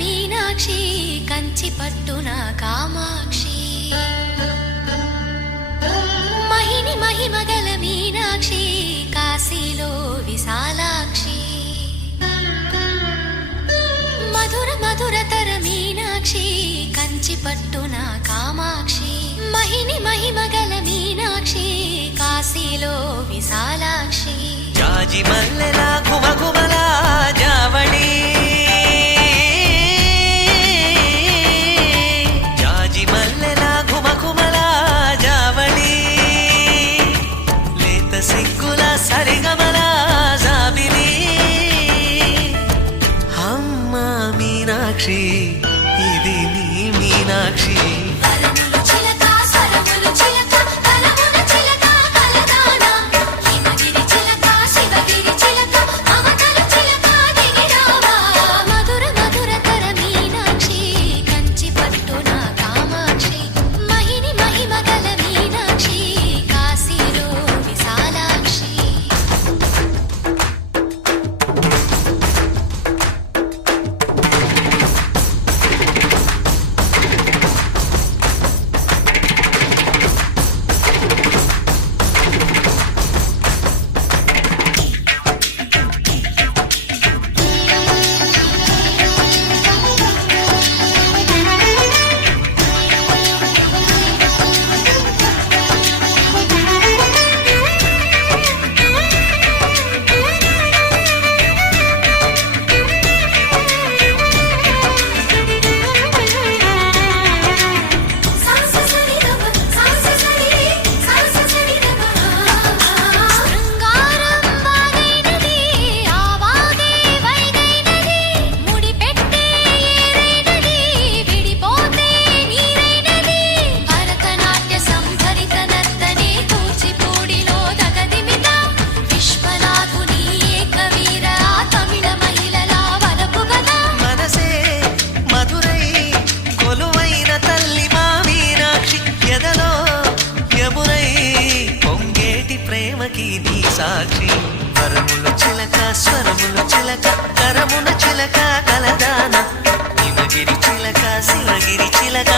మీనాక్షి కంచి పట్టున కామాక్షి మహిని మహిమగల మీనాక్షి కాశీలో విశాలాక్షి మధుర మధురతర మీనాక్షి కంచి పట్టున కామాక్షి మహిని మహిమగల మీనాక్షి కాశీలో విశాలాక్షి జాజి మల్లెల ఘుమఘుమల జావళి జాజి మల్లెల ఘుమఘుమల జావళి లేత సిగ్గుల సరిగమల జాబిలి అమ్మ మీనాక్షి ఇది నీ మీనాక్షి సాక్షి వరముల చిలక స్వరముల చిలక కరమున చిలక కలదాన హిమగిరి చిలక శివగిరి చిలక